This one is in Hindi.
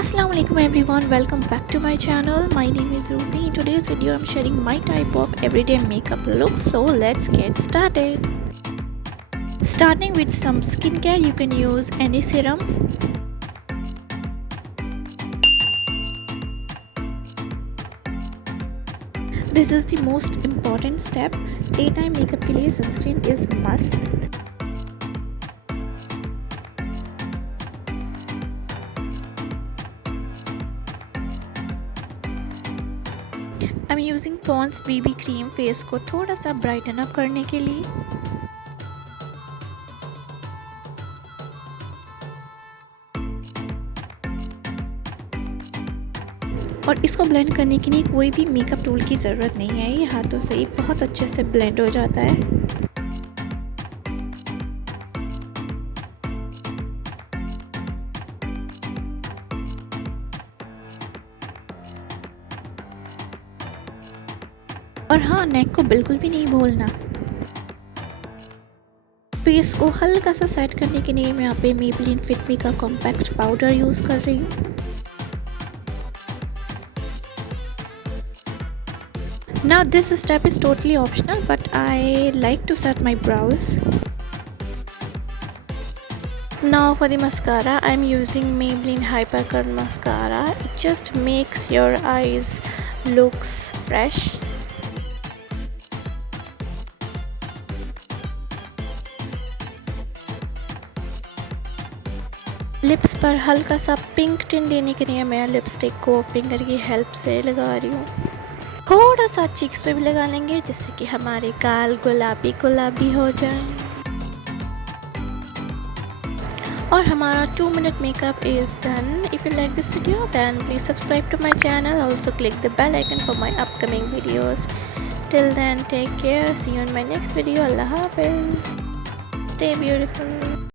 Assalamualaikum everyone, welcome back to my channel. My name is Rufi. In today's video I'm sharing my type of everyday makeup look, so let's get started. Starting with some skincare, you can use any serum. This is the most important step. Daytime makeup के लिए sunscreen is must. I'm using Pond's BB cream face को थोड़ा सा ब्राइटन अप करने के लिए। और इसको ब्लेंड करने के लिए कोई भी मेकअप टूल की ज़रूरत नहीं है, ये हाथों से ही बहुत अच्छे से ब्लेंड हो जाता है। और हाँ, नेक को बिल्कुल भी नहीं भूलना। फेस को हल्का सा सेट करने के लिए मैं यहाँ पे मेबेलिन फिट मी का कॉम्पैक्ट पाउडर यूज़ कर रही हूँ। Now this step is totally optional, but I like to set my brows. Now for the mascara, I'm using Maybelline Hyper Curl mascara. It just makes your eyes looks fresh. Lips पर हल्का सा पिंक टिन देने के लिए मैं लिपस्टिक को फिंगर की हेल्प से लगा रही हूँ। थोड़ा सा चीक्स पे भी लगा लेंगे जिससे कि हमारे गाल गुलाबी गुलाबी हो जाए। और हमारा 2 minute makeup is done. If you like this video, then please subscribe to my channel. Also click the bell icon for my upcoming videos. Till then, take care. See you in my next video. Allah Hafiz. Stay beautiful.